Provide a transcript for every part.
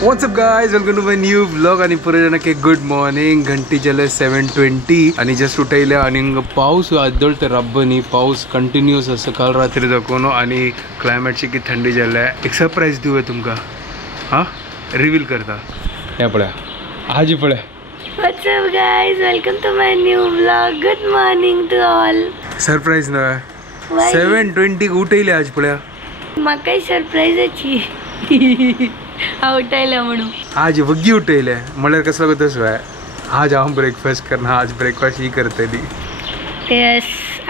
WhatsApp guys, welcome to my new vlog. आणि पुरे जण के गुड मॉर्निंग. घंटी जले 7:20 आणि जस्ट उठयले आणि पाऊस आदळते रब्बनी. पाऊस कंटिन्यूस असं काल रात्री दाखवून आणि क्लायमेटची की थंडी जाल्या. एक सरप्राईज देऊया तुमका. हां, रिव्हील करता या पळ्या आजी पळ्या. What's up guys, welcome to my new vlog. Good morning to all. Surprise ना Why? 7:20 उठयले आज पळ्या. म्हाका सरप्राईज अची उठायला म्हणून. आज वग्गी उठयले म्हळ्यार कसं तस आज हांव ब्रेकफास्ट करना. आज ब्रेकफास्ट ही करतली. Yes,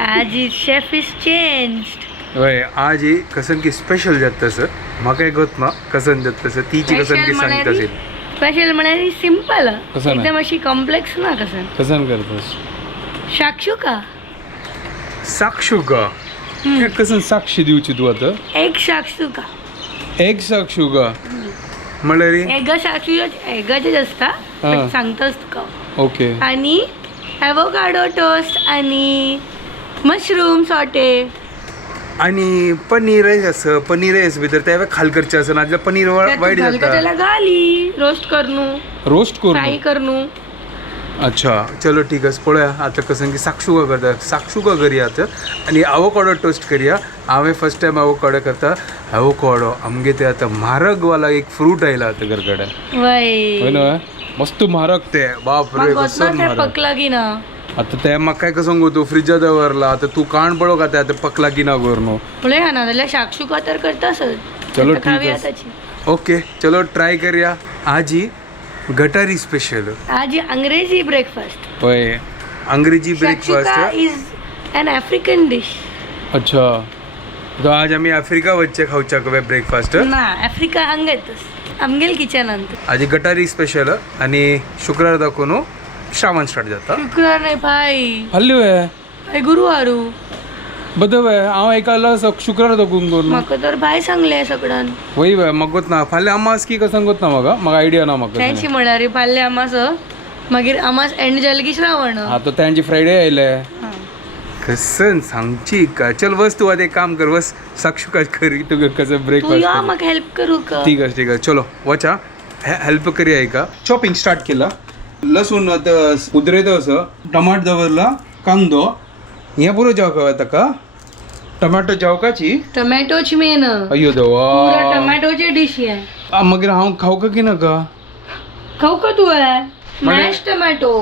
आज शेफ इज चेंज्ड. होय, आज ही कसन की स्पेशल जात तसं. म्हाका एक गोत ना कसन जात तसं. तीची कसन की सांगत असेल. स्पेशल म्हणाली सिंपल, कसं नाही? एकदम अशी कॉम्प्लेक्स ना. कसन करतस शाक्षुका. साक्षुका कसन साक्षी दिवची तू आता. एक शाक्षुका. एक साक्षुका म्हळ्यार एग एगाचेच असता, हा. पण सांगताच तुका. ओके. आणि ॲव्होकाडो टोस्ट आणि मशरूम सॉटे आणि पनीर असं. पनीर आहेस भितर त्या खाल करचे असं. नाजल्या पनीर वाईट जाता. त्याला घाली रोस्ट करणू, रोस्ट फ्राय करू. करणू. अच्छा चलो ठीक आहे. पळया आता कसं की साक्षुका करता. साक्षुका करूया आता आणि आवोकाडो टोस्ट करूया. हांवें फर्स्ट टायम आवोकाडो करता. आवोकाडो आमगे ते आता म्हारगवाला एक फ्रूट आयला आता घरकडे. होय ना, मस्त म्हारग ते. बाप रे कसं म्हारग. पकला की ना. आता ते म्हाका काय कसं सांगू, तू फ्रिजात दवरला आता. तू काण पळो का ते आता पकला की ना करू. पुढे ना जाल्यार शाक्षुका तर करताच. चलो ठीक आहे. ओके चलो ट्राय करूया. आजी गटारी स्पेशल. आज अंग्रेजी ब्रेकफास्ट. होय, अंग्रेजी शाक्षुका breakfast. Is an African dish. अच्छा, तो आज आम्ही आफ्रिका वच्चे खाऊच्या कवे ब्रेकफास्ट. ना आफ्रिका हंगतच आमगेल किचन अंत. आज गटारी स्पेशल आणि शुक्रार दाखवून श्रावण स्टार्ट जाता. शुक्रार नाही भाई, हल्ली गुरुवारू. बदवय हांव एकाला शुक्रार दाखवून करून. म्हाका तर भाई सांगले सगळ्यान. वय वय म्हाका ना फाल्यां अमास की कसं सांगत ना म्हाका आयडिया ना म्हाका. त्यांची म्हळ्यार फाल्यां अमास, मागीर अमास एंड जाले की श्रावण. हा तो त्यांची फ्रायडे आयले. कसं सांगची का. चल बस तू आता एक काम कर, बस साक्षुका करी तुका कसं तू ब्रेकफास्ट. या म्हाका हेल्प करू का. ठीक आहे चलो वचा हेल्प करूया. का चॉपिंग स्टार्ट केला. लसूण आता उदरयता असं. टमाट दवरला. कांदो हे पुरो जावका ताका. टमाटो जावकाची. टोमॅटोची मेन. अयो देवा, पुरा टोमॅटोची डिश आहे. मागीर हांव खावका की नाका. खाऊ का तू आहे मॅश टोमॅटो.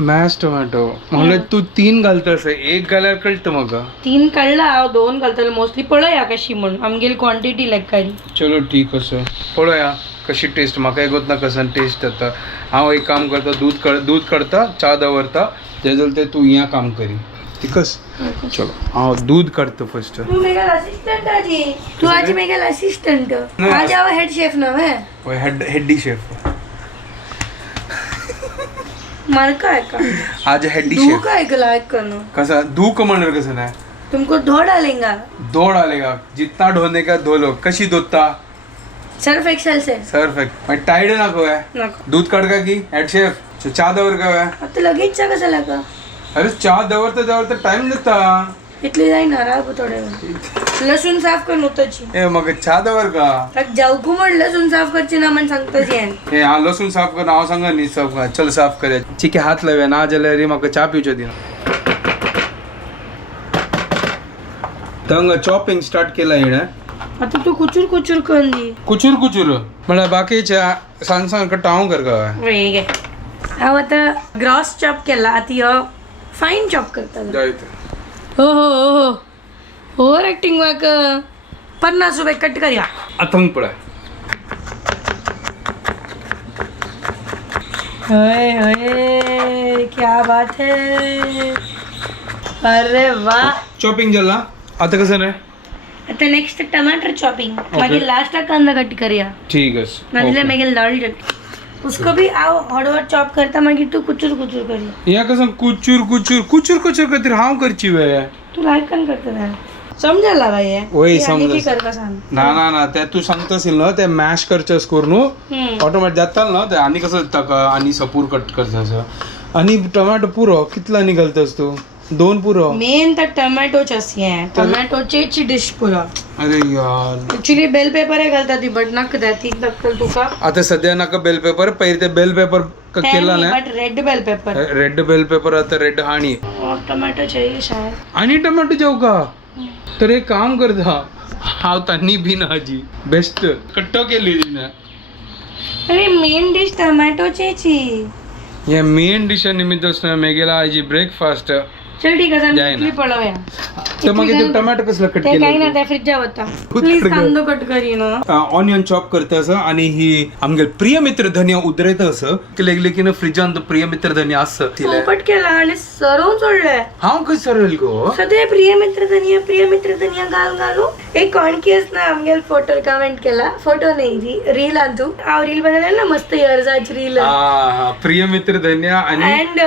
मॅश टोमॅटो म्हणलं तू 3 घालतस. एक घाल्यार कळतं म्हाका. 3 काढला, हांव 2 घालतले मोस्टली. पळया कशी म्हणून आमगेली क्वांटिटी लायक काडी. चलो ठीक असं पळया कशी टेस्ट. म्हाका एक ना कसं टेस्ट जाता. हांव एक काम करता, दूध काडता, चा दवरता. ते जाल्यार ते तू हिंगा काम करी. ठीकस. चलो हांव दूध काडता फर्स्ट. तू मेगल असिस्टंट आजी. तू आजी मेगल असिस्टंट. आज हांव हेड शेफ नव्हे. हेडी शेफ. मारका आहे का आज हेडी तू शेफ. काय लायक करनो कसा धूक म्हणणार कसं नाही. तुमको धो डालेंगा. दौड़ आलेगा जितना ढोने का धो लो. कशी धोता. सर्फ एक्सेल से. परफेक्ट. टाइड नको आहे. नको. दूध काढ का की हेड शेफ. चहा दवर का आहे. आता लगेच चा कसं लागा. अरे चहा दवरता टाइम जाता. इतली जाईना राब थोडे वेळ. लसूण साफ कर नुताची. ए मग चहा दवर का. जाऊ को म्हण लसूण साफ करची ना मन सांगताच येन. हे हा लसूण साफ कर. नाव सांगा नी साफ कर. चल साफ कर. ठीक आहे हात लावूया ना जाल्यार रे म्हाका चहा पिवचे दिना. तंग चॉपिंग स्टार्ट केला हिणे. आता तू कुचूर कुचूर करून दी. कुचूर म्हणल्यार बाकीच्या सांग कट्टा हांव कर का. वेग हांव आता ग्रॉस चॉप केला. आता ह्यो फाईन चॉप करता. हो हो हो ओव्हर ऍक्टिंग वाक. 50 रुपये कट करूया. अथंग पळय. अरे अरे क्या बात है. अरे वाह. चॉपिंग झाला. आता कसं नाही. आता नेक्स्ट टमाटर चॉपिंग. मागीर लास्ट कांदा कट करूया. ठीक आहे. नाजाल्यार मागीर दाल चटणी. उसको भी आओ हळूहळू चॉप करता मागीर तू कुचूर कुचूर करूया. या कसं कुचूर करतील हांव करची वे. तू लायक कन करता समजायला भाई. वय समज. कर का सांग. ना ते तू सांगतासील ना ते मॅश करचस करून ऑटोमॅटिक जाताल ना ते. आणि कसं ताका आणि सपूर कट करतास. आणि टमाटो पुरो कितला निघालतस तू. दोन पुरो मेन तर टमॅटोच आहे टमॅटोची डिश पुरो अरे यार ऍक्च्युली बेल पेपर आहे घालता ती बट नाक द्या ती दक्कल तुका आता सध्या नका बेल पेपर पहिले ते बेल पेपर केला ना but red bell pepper red bell pepper आता रेड आणि टमॅटो चाहिए शायद आणि टमाटो जाऊ का तर एक काम करता हाव तानी बी ना आजी बेस्ट कट्ट केली तिने अरे मेन डिश टमॅटोची या मेन डिश निमित्त मेगेला आजी ब्रेकफास्ट चल ठीक आहे जाय ना. इडली पळवूया तर मग ते टमाटो कसलं कट ते काही ना केलं त्या फ्रीजच्या होता प्लीज कांदो कट करी ना ऑनियन चॉप करता असं आणि ही आमगे प्रिय मित्र धनिया उदरत असं लेकीन फ्रिजान प्रिय मित्र धनिया असं पोपट केला आणि सरवून सोडलंय हांव कशें सरल गो सध्या प्रिय मित्र धनिया घाल घालू एक कॉन्कियस ना आमगे फोटो कमेंट केला फोटो नाही रील आणतो हांव रील बनवलेला ना मस्त इयर्साची रील हा प्रिय मित्र धनिया आणि अँड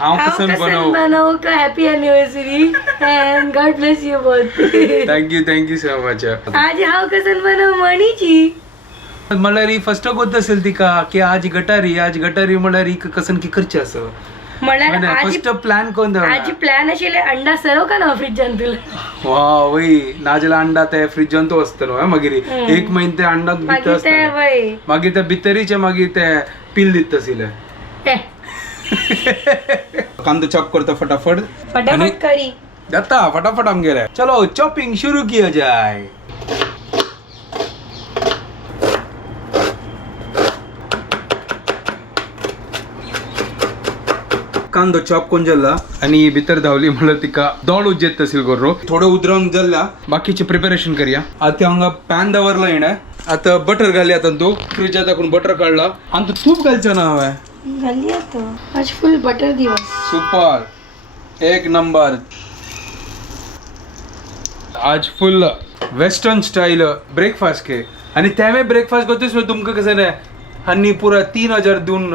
हांव कसन बनवू का happy anniversary and God bless you both thank you so much आज हाव कसन बनव मणीची मला री फर्स्ट गोत असेल ती का की आज गटारी मला री कसन की करची असं म्हणल्यार आज फर्स्ट प्लॅन कोण आज प्लॅन आशिल्ले अंडा सरव का ना फ्रिजान तुला वा वय नाजला अंडा ते फ्रिजान तो असतं न्हू मागीर एक महिने ते अंडा भितर मागीर ते असतं वय मागीर त्या भितरीचे मागीर ते पील दित आशिल्ले हे, कांदो चॉप करता फटाफट फटाफट करी जाता फटाफट आमगेले चलो चॉपिंग शुरू किया जाए कांदो चॉप कोण जाल्ला आणि भितर धावली म्हणलं तिका दोड उज्जेत तहसील करू थोडं उदरावून जाल्ला बाकीचे प्रिपरेशन करूया आता हांगा पॅन दवरला येणं आता बटर घाली आता तू फ्रिजात टाकून बटर काढला आणि तूप घालचं ना हांवें घाली आता आज फुल बटर दिवस सुपर एक नंबर आज फुल वेस्टर्न स्टाईल ब्रेकफास्ट के आणि त्यामुळे ब्रेकफास्ट करतोस तुमका कसं नाही आणि पुरा 3000 देऊन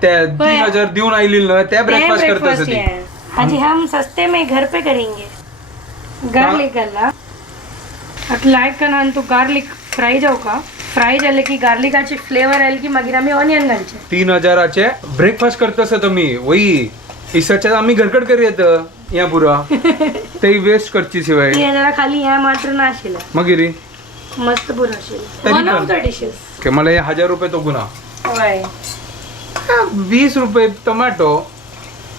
त्या 3000 देऊन आईली ना त्या ब्रेकफास्ट करतोस ती आज हम सस्ते में घर पे करेंगे गार्लिक वाला आता लाईक करना तू गार्लिक फ्राय जाऊ का फ्राय झाले की गार्लिकाची फ्लेवर आली की मागीर आम्ही ऑनियन घालचे 3000 ब्रेकफास्ट करतोस तुम्ही वही इसच्या आम्ही घरकड करी येत या पुरा ते वेस्ट करची शिवाय जरा खाली या मात्र ना आशिल्ले मगिरी मस्त पुरा आशिल्ले तरी वन ऑफ पण. द डिशेस के मला हे 1000 रुपये तो गुन्हा होय 20 रुपये टोमॅटो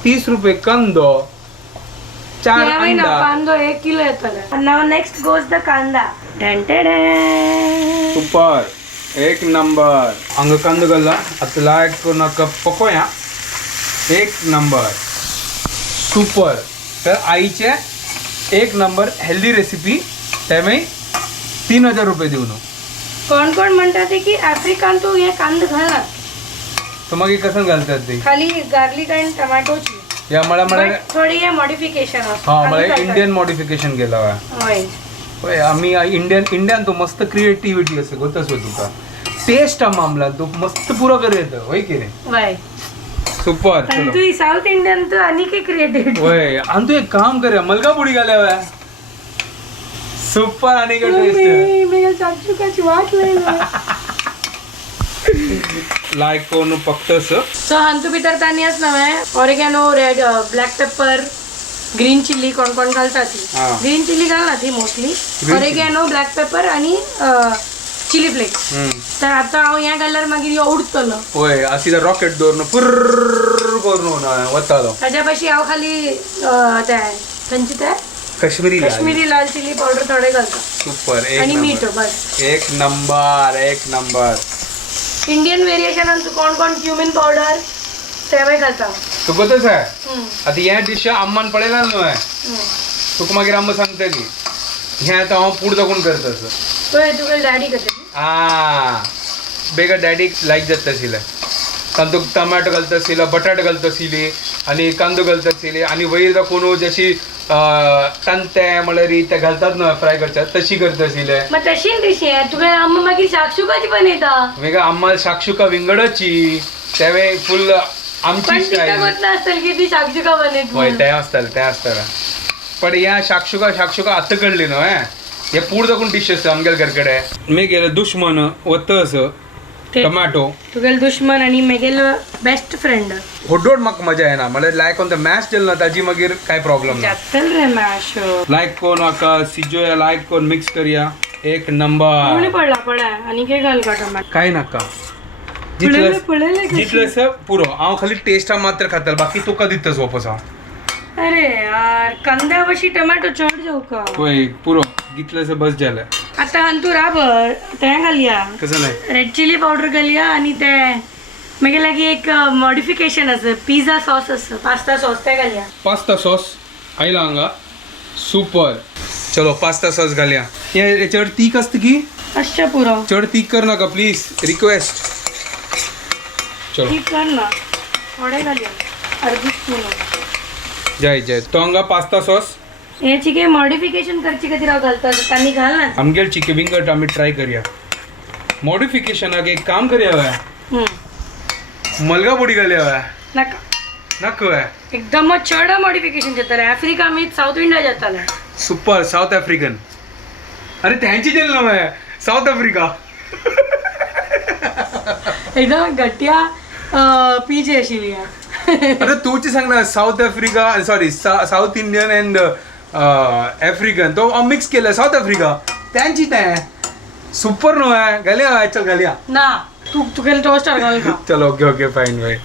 30 रुपये कांदो 4 यावेळी ना अंडा कांदो 1 किलो येतले नाव नेक्स्ट गोज द कांदा सुपर एक नंबर हांगा कांदो घालला आता लायक नाका पकोया एक नंबर सुपर तर आईचे एक नंबर हेल्दी रेसिपी त्यामुळे 3000 रुपये देऊन कोण कोण म्हणतात की आफ्रिकान तू हे कांदे घालणार तर मग हे कसं घालतात ते खाली गार्लिक आणि टमाटोची या मला मला But थोडी हे मॉडिफिकेशन हा मला इंडियन मॉडिफिकेशन केला होय होय आम्ही इंडियन तो मस्त क्रिएटिव्हिटी असते गोतच होत तुका टेस्ट मामला तो मस्त पुरा कर येतं होय की रे होय सुपर पण चलो तू साऊथ इंडियन तू आणि काही क्रिएटिव्हिटी होय आणि तू एक काम कर मलका पुडी घाल्या सुपर आणि टेस्ट मी चाचुकाची वाट लाईक कोण फक्त असं सो हंतू भितर तानियाच नव्हे oregano red black paper green chilli कोण कोण घालतात हा. ग्रीन चिल्ली घालना ती मोस्टली ऑरिगॅनो ब्लॅक पेपर आणि चिली फ्लेक्स तर आता हांव हें घाल्यार मागीर ह्यो उडतलो होय अशी रॉकेट दवरून पुर्र करून वतालो ताच्या पाशी हांव खाली खंयची ते काश्मीरी लाल. काश्मीरी लाल चिली पावडर थोडे घालता सुपर आणि एक मीठ नंबर बस एक नंबर इंडियन व्हेरिएशन कोण कोण क्युमिन पावडर तेवय घालता तू कसं आहे हम्म, आता ह्या डिश आम्मान पडेला न्हय हम्म. तुका मागीर आम्ही सांगता की ह्या आता हांव पूड दाखवून करता असं पळय तुका डॅडी कशें बेगा डॅडी लायक जाता आशिल्लें तातूंत टमाटो घालता आशिल्लो बटाट घालता आशिल्ली आनी कांदो घालता आशिल्ली आनी वयर दाखोवन जशी तांते म्हळ्यार ते घालतात न्हय फ्राय करतात तशी करता आशिल्ले मग तशी कशी आहे तुका आम्ही मागीर शाकशुकाची बनयता मेगा आम्हाला शाकशुका विंगडाची त्यावेळी फुल आमची पण तिका स्टाईल गोतला असेल की ती शाकशुका बनयत होय ते आसतालें पण ह्या शाकशुका आतां कळली न्हय हे पूड दाखोवन डिश आसा आमगेल्या घरकडे मी गेलो दुश्मन वता असं ते टमाटो तुगेल दुश्मन आणि मेगेल बेस्ट फ्रेंड होडोड म्हाका मजा येना मला लायक कोन मॅश जेल ना ताजी मागीर काय प्रॉब्लेम ना जातल रे मॅश लायक कोन म्हाका सिजोया लायक कोन मिक्स करूया एक नंबर कोणी पडला पडा आणि काय घाल का टमाटो काय नाका जितलेस पुरो हांव खाली टेस्टा मात्र खातल बाकी तुका दितस वापस हांव अरे यार कांद्यावशी टमाटो चढ जाऊ का होय पुरो जितलेस बस जालें आता तू राबर ते घालया कसं नाही रेड चिली पावडर घालया आणि ते मागे लागी एक मॉडिफिकेशन असं पिझ्झा सॉस असं पास्ता सॉस ते घालया पास्ता सॉस आयला हांगा सुपर चलो पास्ता सॉस घालया हे चड तीख असतं की अच्छा पुरो चड तीख कर नाका प्लीज रिक्वेस्ट चलो ठीक कर ना थोडे घालया अर्धी स्पून जय जय तो हांगा पास्ता सॉस याची काही मॉडिफिकेशन करची कधी राव घालतात त्यांनी घाल ना आमगेल चिके विंगट आम्ही ट्राय करूया मॉडिफिकेशन एक काम करूया वय मलगा पोडी घालया वय नका नको वय एकदम चढ मॉडिफिकेशन जाता आफ्रिका मी साऊथ इंडिया जाताले सुपर साऊथ आफ्रिकन अरे त्यांची जेल ना वय साऊथ आफ्रिका एकदम घटिया पीजे अशी अरे तूची सांग ना south Africa sorry south Indian and African तो मिक्स केलं साऊथ आफ्रिका त्यांची त्या सुपर नो आहे घालया चल घालया ना तू तुकेल टोस्टर घाल का चलो ओके ओके फाईन भाई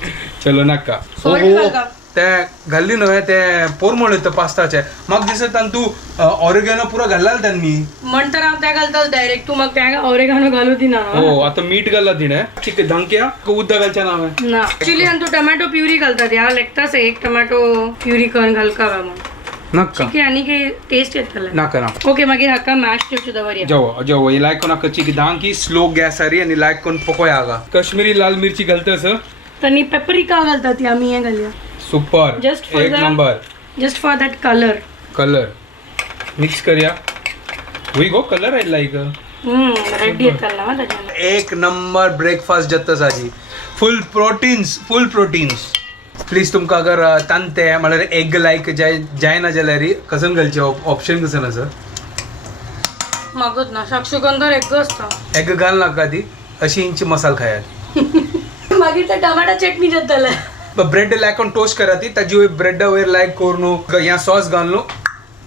चलो नाका Salt घाल का? ते घाल्ली न्हय ते पोरमोळ येतं पास्ताचे म्हाका दिसता तू ऑरेगॅनो पुरो घालला त्यांनी म्हणतर हांव त्या घालताच डायरेक्ट तू मग त्या ओरेगानो घालू दिना हो आता मीठ घालला तिने चिक धंक्या उद्दा घालच्या नाव आहे ना ऍक्च्युली तू टोमॅटो प्युरी घालतात या लेखताच एक टोमॅटो प्युरी करून घाल का मग नक्का ठीक आहे आणि काही टेस्ट येतले नाका ना ओके मागीर हाका मॅश ठेवची दवरया जवळ जवळ ही लायक कोणाक चिक धांकी स्लो गॅस सारी आणि लायक कोण पकोया हागा कश्मीरी लाल मिरची घालतस त्यांनी पेपरिका घालतात ती आम्ही हे घालूया सुपर Just for एक the- number just for that colour colour mix करूया हुई गो कलर आहे लायक रेडी येतल ना त्याच्यानं एक नंबर ब्रेकफास्ट जत्तस आजी फुल प्रोटीन्स प्लीज तुमकां अगर तांते म्हळ्यार एग लायक जायना जाल्यार कसन घालचे ऑप्शन कसन आसा मागत ना साक्षुगंधर एक असता एग घाल नाका ती अशी इंची मसाल खायात मागीर ते टमाटा चटणी जातले ब्रेड लायक कोण टोस्ट करा ती ताजी वयर ब्रेड वयर लायक करून ह्या सॉस घालून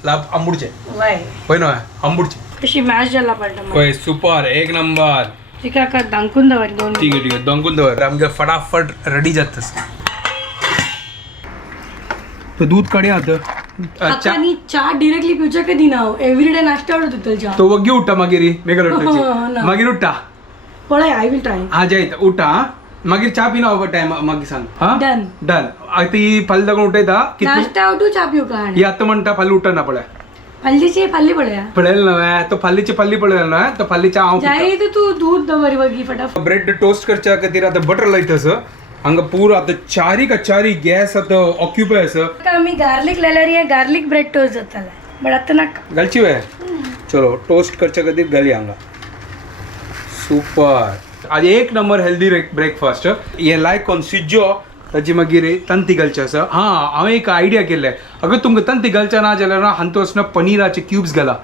लाभ आंबूडचे वाय होय न्हय आंबूडचे कशी मॅश जाला पडटा होय सुपर एक नंबर ठीक आहे का दांकून दवर दोन ठीक आहे दोंगून दवर आमगे फटाफट रेडी जातस तो दूध काढया आता आणि चहा डिरेक्टली पिवच्या कधी ना एव्हरीडे नाश्ता आवडत होतं चहा तो वग्गी उठा मागीर मेघर हो ना. मागीर उठा पळय आय विल ट्राय हा जायत उठा हा. मागीर चा पिना ओवर टाइम मागीर सांग हा Done. डन आता ही फाल दाखवून उठयता की तू नाश्ता आवडू चहा पिऊ का ही आता म्हणटा फाल उठना पळय हल्लीची फाल्ली पळया पळेल नव्हे तो फाल्लीची फाल्ली पळेल ना तो फाल्लीच्या हांव जाय तर तू दूध दवर वगी फटाफट ब्रेड टोस्ट करच्या खातीर आता बटर लायतस हांगा पूर आता चारी गॅस आता ऑक्युपाय आसा आम्ही गार्लिक लायल्यार हे गार्लिक ब्रेड टोस्ट जाताले बट आता नाका घालची वे चलो टोस्ट करच्या खातीर घाली हांगा सुपर आज एक नंबर हेल्दी ब्रेकफास्ट हे लायक कोन सिज्जो ताची मागीर तंती घालचे आसा हांवें एक आयडिया केल्ले अगर तुमकां तंती घालचे ना जाल्यार ना हातूंत पनीराचे क्यूब्स घाला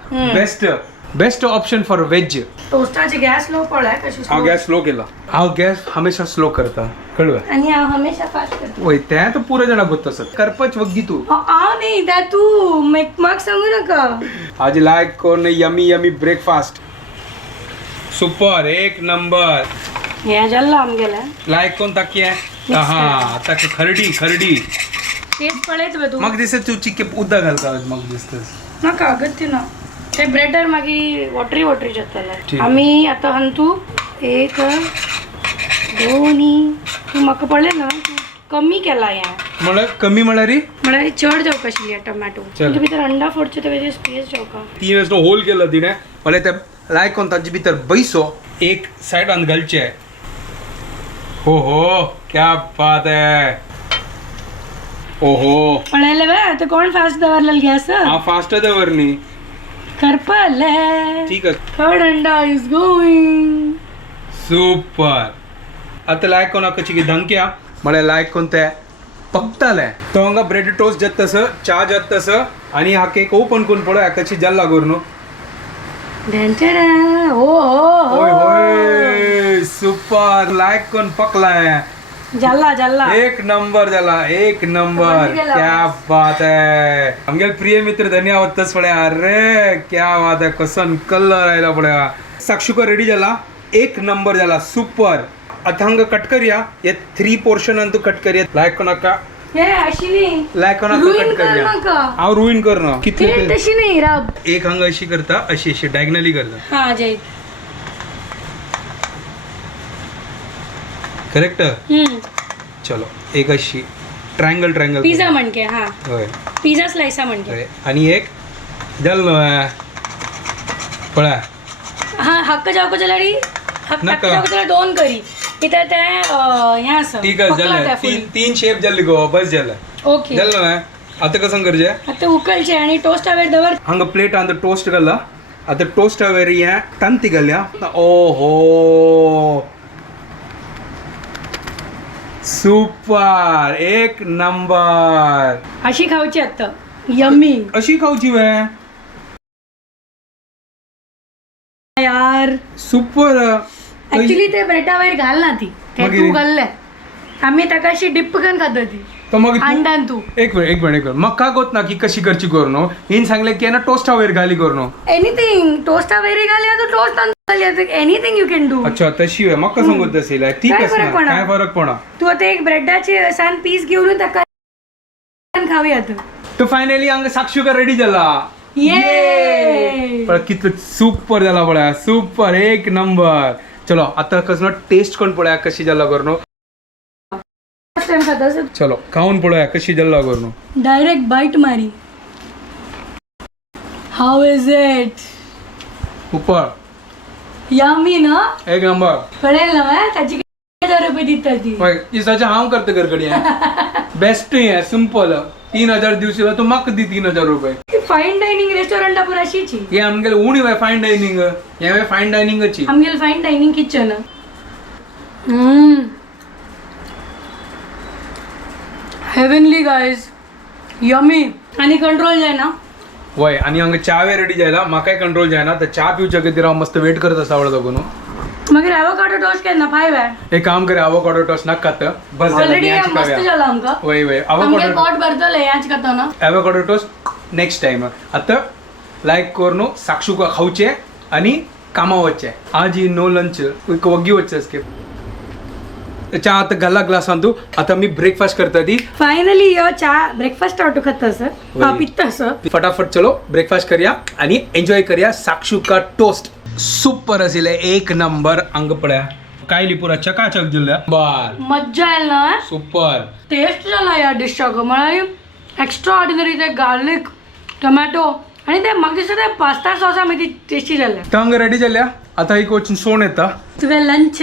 बेस्ट ऑप्शन फॉर वेज टोस्टाची गॅस लो पळय कशी हांव गॅस स्लो केला हांव गॅस हमेशा स्लो करता कळलं आणि हांव हमेशा फास्ट करता वय तें तर पुरो जाणां गोत आसत करपाच वग्गी तू हांव न्ही त्या तू म्हाका सांगू नका आज लायक कोन यमी ब्रेकफास्ट सुपर एक नंबर हे जाल्लो आमगेला लायक कोण ताकी हा ताकी खरडी तेच पळयत बा तू म्हाका दिसता तू चिके उदक घालता म्हाका दिसता नाका अगत्य ना ते ब्रेडर मागीर वॉटरी जाताले ठीक. आम्ही आता हंतू एक दोन्ही तू म्हाका पळय ना तू कमी केला या म्हळ्यार कमी म्हळ्यार म्हळ्यार चड जावक आशिल्ली टोमॅटो चल. तुजे भितर अंडा फोडचे तेजे स्पेस जावका 3 वेळेस होल केला तिने म्हळ्यार ते लायक कोण ताजे भितर बैसो एक सायडान घालचे हो क्या बात है ओहो पळयले बा आता कोण फास्ट दवरलेलं गॅस हा फास्ट दवरनी करपले ठीक आहे थर्ड अंडा इज गोइंग सुपर आता लायक कोण कशी धंक्या म्हळ्यार लायक कोण ते पकताले तो हांगा ब्रेड टोस्ट जात तस चा जात तस आणि हा केक ओपन करून पळय कशी जाल्ला गोर न्हू ढेंचडा हो हो होय होय सुपर लाईक कोण पकलाय जल्ला जल्ला एक नंबर झाला एक नंबर बंद केला क्या बात है आमगे प्रिय मित्र धन्यवाद तस पड्या अरे क्या बात है कसन कलर आयला पड्या साक्षुका रेडी झाला एक नंबर झाला सुपर आता हंग कट करूया हे 3 पोर्शन अंतू कट करूया लाईक कोणाका हे अशी नाही लाईक कोणाका रुईन कट कर करूया नका हांव रुईन करना किती ते तशी नाही राब एक हंग अशी करता अशी अशी डायगनली करता हा जय करेक्ट चलो एक अशी ट्रायंगल ट्रायंगल पिझ्झा म्हणके हा होय पिझ्झा स्लाइसा म्हणके होय. आणि एक जल्लो पळा हा हक्क जावको चलाडी हक्क नका. जावको चला दोन करी इथं ते ह्या असं ठीक आहे पकला त्या झालं full. तीन शेप झाली गो बस झालं ओके झालं ना आता कसं करजे आता उकळचे आणि टोस्ट हवे दवर हंग प्लेट अंद टोस्ट गल्ला आता टोस्ट हवेरी या तंती गल्ल्या ओ हो सुपर एक नंबर अशी खाऊची आता यम्मी अशी खाऊची वे यार सुपर ऍक्च्युली ते ब्रेटावर घाल ना ती ते मग तू हे- घालले आम्ही ताका अशी डिप करून खात ती तर मग अंडान तू एक मिनिट मग का गोत ना की कशी करची करू हिन सांगले की ना टोस्ट हवेर घाली करू एनीथिंग टोस्ट वगैरे घाली तो टोस्ट घाली एनीथिंग यू कॅन डू अच्छा तशी आहे मग कसं गोत असेल ती काय कसं फरक पडा? काय फरक पडा तू आता एक ब्रेडाचे सान पीस घेऊन ताका खाऊया तू तो फायनली अंग साक्षुका रेडी झाला ये पण किती सुपर झाला पळ्या सुपर एक नंबर चलो आता कसं टेस्ट कोण पळ्या कशी झाला करू चलो खाऊन पळूया कशी झाला करू डायरेक्ट बाईट मारी हाऊ इज इट उपर यम्मी ना एक नंबर कळेल ना मग त्याची किती हजार रुपये दितात ती होय दिसाचे हांव करते घरकडी बेस्ट आहे सिंपल 3000 दिवसाला तू म्हाका दी 3000 रुपये फाईन डायनिंग रेस्टॉरंट आपण अशीची हे आमगेले उणी वे फाईन डायनिंग हे वे फाईन डायनिंगची आमगेल fine dining kitchen heavenly guys yummy आणि कंट्रोल जाय ना वय आणि अंग चावे रेडी जायला म्हाकाय कंट्रोल जायना तर चहा पिवच्या कधी राव मस्त वेट करत असा आवडत बघून मग एवोकाडो टोस्ट केन्ना फायव आहे एक काम करे आवोकाडो टोस्ट नाक खात बस झालं ऑलरेडी याची मस्त खाव्या. झाला आमका वय वय आमगे आवोकाडो पोट भरतले याच करता ना आवोकाडो टोस्ट नेक्स्ट टाइम आता लाईक करून साक्षुका खाऊचे आणि कामा वच्चे आज ही नो लंच वग्गी वच्चे असके चहा आता गल्ला ग्लास आणतो आता मी ब्रेकफास्ट करता ती फायनली यो चहा ब्रेकफास्ट ऑटो खाता सर हा पित्ता सर फटाफट चलो ब्रेकफास्ट करूया आणि एन्जॉय करूया साक्षुका टोस्ट सुपर असेल एक नंबर अंग पड्या काय पुरा चकाचक दिल्या बार मज्जा येईल ना सुपर टेस्ट झाला या डिशचा ग मला एक्स्ट्रा ऑर्डिनरी ते गार्लिक टोमॅटो आणि ते म्हाका दिसता ते पास्ता सॉसा माहिती टेस्टी झाल्या तंग रेडी झाल्या आता एक वचून सोन येता तुझ्या लंच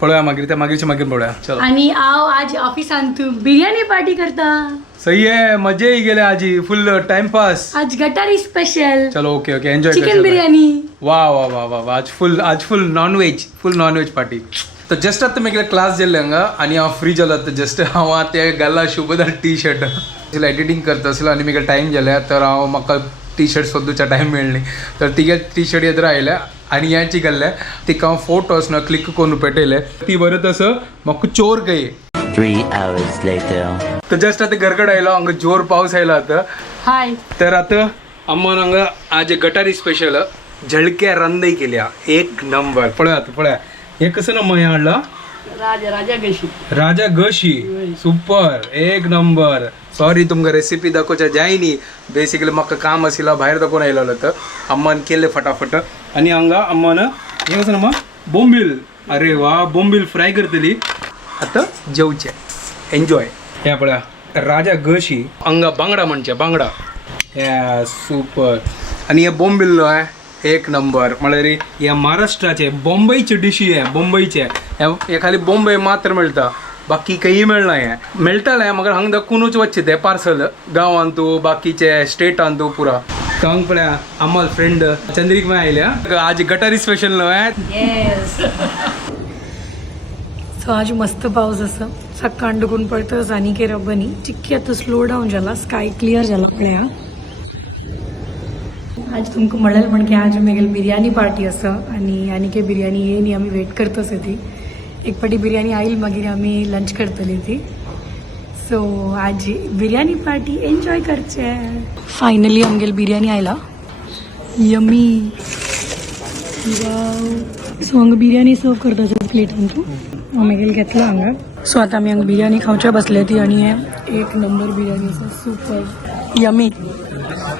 पळूया मागीर त्या मागीरच्या मागीर पळूया चलो आणि आव आज ऑफिसान तू बिर्याणी पार्टी करता सही आहे मजे ही गेले आजी फुल टाइमपास आज गटारी स्पेशल चलो okay okay enjoy chicken biryani वाह वाह वाह वाह वाह आज फुल नॉन वेज पार्टी तर जस्ट आता मी क्लास गेले हंगा आणि हांव फ्री जाला तर जस्ट हांव ते घाला शुभदार टी शर्ट एडिटींग करता आसलो आनी म्हाका टायम गेल्या तर हांव म्हाका टी शर्ट सोदूच्या टायम मेळ्ळी तर तिगे टी शर्ट येदर आयल्या आनी यांची घाल्ले तिका हांव फोटोस ना क्लिक करून पेटयले ती बरत असं म्हाका चोर गई 3 hours later. तर जस्ट आता घरकडे आयलो हांगा जोर पावस आयला आता हाय तर आता अम्मान हांगा आज गटारी स्पेशल झळक्या रंदई केल्या एक नंबर पळया हे कसं नंबर हे हाडला राजा गशी सुपर एक नंबर सॉरी तुमका रेसिपी दाखोवच्या जायनी बेसिकली म्हाका काम आशिल्ला भायर दाखोवन आयलो तर अम्मान केले फटाफट आणि हांगा अम्मान हे कसं नंबर बोंबील अरे वा बोंबील फ्राय करतली आता जेवचे एन्जॉय हे पळया राजा गशी हांगा बांगडा म्हणचे बांगडा हे सुपर आणि हे बोंबील आहे एक नंबर म्हळ्यार हे महाराष्ट्राचे बॉम्बईचे डिशी आहे बॉम्बईचे हे खाली बॉम्बे मात्र मेळटा बाकी काही मेळना हे मेळटाले मगर हांगा दाखवूनच वच्चे ते पार्सल गांवान तूं बाकीचे स्टेटान तूं पुरा हांग पळया आम्हाला फ्रेंड चंद्रिक माय आयल्या आज गटारी स्पेशल न्हय सो आज मस्त पाऊस असं सकाळ डुकून पडतं आनीके रब्बनी चिक्की आता स्लो डाऊन झाला स्काय क्लियर झाला पळया आज तुमकां म्हणलें पण की आज मेगेल बिर्याणी पार्टी आसा आनी आनीके बिर्याणी येयन आमी वेट करता ती एक पटी बिर्याणी आईल मागीर आमी लंच करतली ती. सो आज बिर्याणी पार्टी एन्जॉय करचे. फायनली आमगेल बिर्याणी आयला. यमी. सो हांगा बिर्याणी सर्व करता प्लेटान तूं आमगेल घेतला हांगा. सो आता आमी हांगा बिर्याणी खावचे बसले ती आणि हे एक नंबर बिर्याणी आसा. सुपर यमी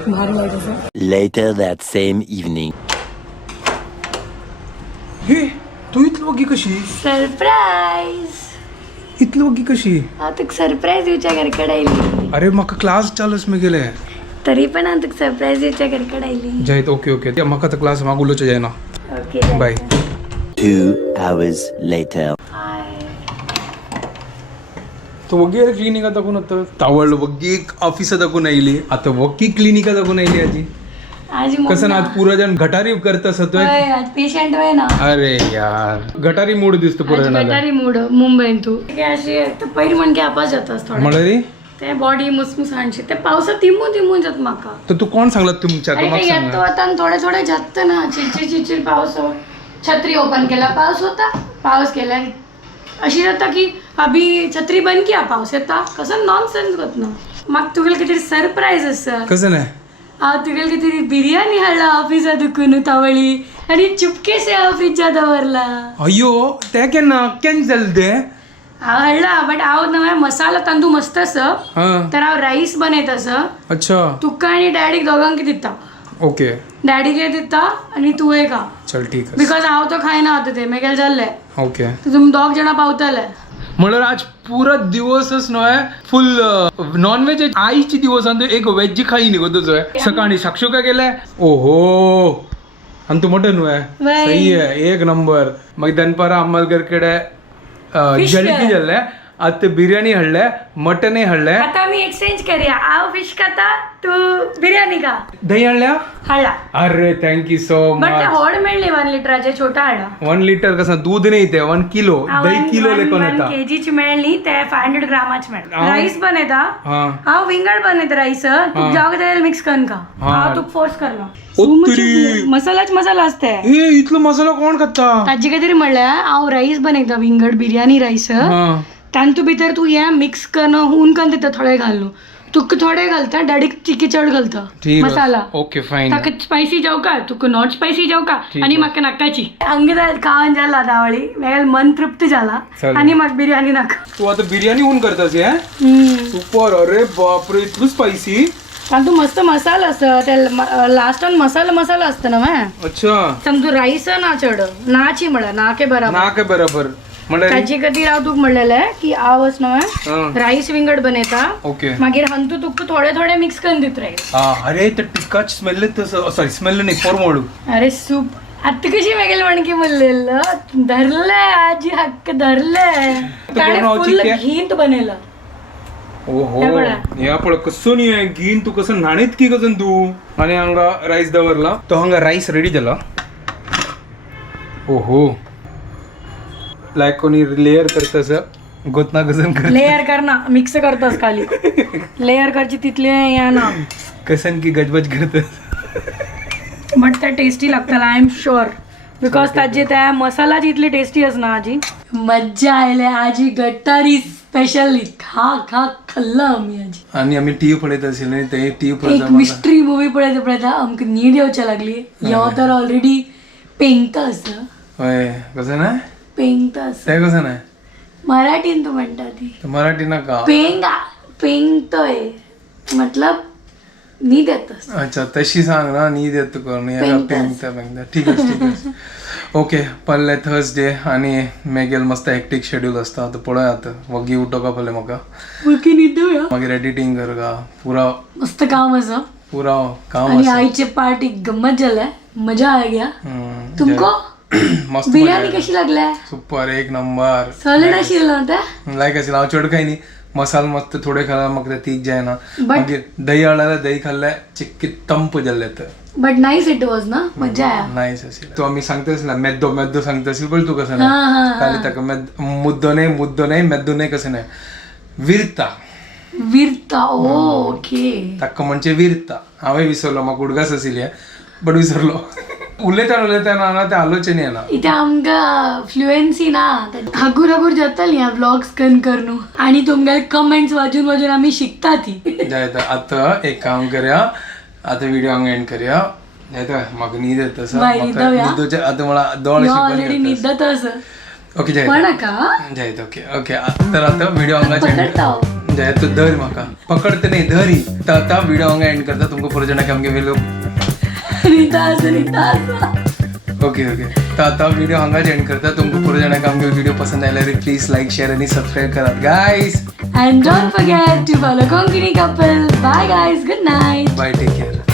भारी लागत आसा. Later that same evening. हे तू इतली वगी कशी? सरप्राईज. इतली वगी कशी? हांव तुका सरप्राईज दिवच्या घरा कडेन आयली. अरे म्हाका क्लास चालूच मी गेले. तरी पण हांव तुका सरप्राईज दिवच्या घरा कडेन आयली. जायत ओके ओके म्हाका आतां क्लास म्हाका उलोवचें जायना. Okay bye. 2 hours later. तो वगी क्लिनिका दाखवून आता तावळ वगी ऑफिसात दाखवून आयली आता वगी क्लिनिका दाखवून आयली आजी. आज कसं ना आज पुरा जण गटारी करत असतोय. आज पेशंट वय ना. अरे यार गटारी मूड दिसतो पुरा जणाला. गटारी मूड मुंबईन तू अशी पयर म्हणके आपास जातास थोडे म्हणलं रे ते बॉडी मुसमुस हाणशी ते पावसात तिमून जात म्हाका. तर तू कोण सांगला तुमच्या अरे म्हाका येतो सांग. आता आणि थोडे थोडे जात ना चिरचिर पाऊस. छत्री ओपन केला पाऊस होता. पाऊस केला अशी जाता की अभी छत्री बंद किया पाऊस येता. कसं नॉनसेन्स होत ना. मग तुगेल किती सरप्राईज आसा. कसं नाही हांव तुगेल किती बिर्याणी हाडला ऑफिसात दुखून तावळी आणि चुपकेसे ऑफिसच्या दवरला. अयो ते केन्ना कॅन्सल ते हांव हाडला बट हांव नवे मसाला तांदूळ मस्त आसा हा तर हांव राईस बनयत आसा. अच्छा तुका आणि डॅडीक दोगांक दिता. ओके डॅडीक दिता आणि तुवें खा चल ठीक आहे. बिकॉज हांव तो खायना आतां ते मेगेल जाल्ले ओके तुमी दोग जाणां पावतले. म्हणल्यार आज पुरा दिवसच न्हय फुल नॉनव्हेज आईची दिवस आणि तू एक वेज खाई न्ही गो तुझं. सकाळी शाक्षुका गेले ओहो आणि तू मटन न्हय वय. सही आहे एक नंबर. मग दनपारा अम्मालगर कडे Fish जळकी जाल्ले आता बिर्याणी हाडले मटनय हाडले. आता आमी एक्सचेंज करूया. हांव फिश खाता तू बिर्याणी खा. दही हाडल्या. हाडला अरे थँक्यू सो बट ते मच. व्हड मेळ्ळी 1 लिटराचे छोटा हाडला. 1 लिटर कसं दूध नाही ते 1 किलो दही किलो लेकोन येता. केजीची मेळ्ळी ते 500 ग्रामाची मेळ्ळी. राईस बनयता हा हांव विंगड बनयता राईस तू जाग जाय मिक्स करून खा. हांव तुका फोर्स करना. ओत्तरी. मसालाच मसाला असते. ए इतलो मसाला कोण खाता. ताजे कितें म्हणल्यार हांव राईस बनयता विंगड बिर्याणी राईस हा तांतू भितर तू हे मिक्स करून हुन करून दिता थोडे घालून. तुका थोडे घालता डॅडीक चिकी चड घालता ठीक मसाला. Okay fine. ताका स्पायसी जाव का तुका नॉट स्पायसी जाव का ठीक आणि आहे. म्हाका नाकाची आमगे जाय खावन जाला दावळी वेगळं मन तृप्त जाला चालेल. आणि म्हाका बिर्याणी नाका. तू आता बिर्याणी होऊन करतास हे सुपर. अरे बापरे इतलं स्पायसी. तांतू मस्त मसाला आसा ते लास्टान मसाला असता ना मा अच्छा तांतू राईस ना चड नाची म्हणा नाके बराबर ना काय बरोबर म्हणजे ताजी खातीर हांव तुका म्हणलेलें की हांव वच न्हय हा. राईस विंगड बनयता ओके मागीर हंतू तुका थोडे मिक्स करून दित राईस. हा अरे ते टिक्काची स्मेल सॉरी स्मेल नाही पोरमोडू. अरे सूप आता कशी वेगळी म्हणकी म्हणलेलं धरले आजी हक्क धरले ताणे फुल घींत बनयला. ओहो हे बघा. या पळ कसं नाही आहे घेईन तू कसं नाणीत की कसं तू. आणि हांगा राईस दवरला तो हांगा राईस रेडी जाला. ओहो लायक कोणी लेयर करतास गोतना गजन कर लेयर करना मिक्स करतास खाली लेयर करची तितले या ना कसन की गजबज करतास. बट ते टेस्टी लागतला आय एम शुअर बिकॉज ताजे त्या मसालाची इतली टेस्टी असना आजी. मज्जा आयले आजी गट्टारी स्पेशली खा खाल्ला आम्ही आजी. आणि आम्ही टीव्ही पळयत असेल आणि ते टीव्ही एक मिस्ट्री मूवी पळयता आमकां न्हीद येवच्या लागली. ह्यो तर ऑलरेडी पेंगता आसा होय कसं ना पेंगता आसा ते कसं नाही मराठीन तू म्हणटा ती मराठी नका. पेंगतोय मतलब न्हीद येतस. अच्छा तशी सांग ना न्हीद येत करून पेंगता ठीक आहे. ओके पडले थर्सडे आणि मेगेल मस्त हॅक्टीक शेड्यूल असता तर पळय आता वगी उठोवका पडले म्हाका मुलकी न्हीद येवया मागीर एडिटींग करगा पुरा मस्त काम आसा पुरा काम आणि आसा. आईचे पार्टी गम्मत जाले मजा आ गया. तुमको मस्त बिर्याणी कशी लागल्या. सुपर एक नंबर. सॉलिड आशिल्लो ते लायक असेल हांव चड काही न्ही मसाल मस्त थोडे खाला म्हाका तीक जायना. But- मागीर दही हाडला दही खाल्ले चिक्की तंप जाल्ले तर बट नाईस इट वॉज ना मजा आया. नाईस असेल. तू आम्ही सांगतास ना मेद्दो सांगता असेल पण तू कसं हा, नाही हा, खाली ताका मुद्दो नाही मेद्दो नाही कसं नाही विरता विरता ओके ताका म्हणजे विरता. हांवें विसरलो म्हाका उडगास आशिल्ली बट विसरलो. उलयतना ना ते आलोचने येना इथे आमका फ्लुएन्सी ना हगूर हगूर जातली ह्या व्लॉग्स करून आणि तुमका कमेंट्स वाचून वाचून आम्ही शिकता ती जायत आता एक काम करूया आता व्हिडिओ हांगा एंड करूया जायत म्हाका न्हीद येता तसं बाय, न्हिदवया. न्हिदोचे आता मला दोळ ऑलरेडी निद्दत असं ओके जायत पण का जायत ओके ओके तर आता व्हिडिओ हांगा पकडता जायत तो धर म्हाका पकडते नाही धरी तर आता व्हिडिओ हांगा एंड करता तुमका पुरो जाणांक आमगे वेलो रीता असं ओके ओके तर आता व्हिडिओ हांगाच एंड करता तुमका पुरो जाणांक आमगे व्हिडिओ पसंद आयल्यार प्लीज लाईक शेअर आणि सबस्क्राईब करात guys And don't forget to follow Konkini couple. Bye guys. Good night. Bye take care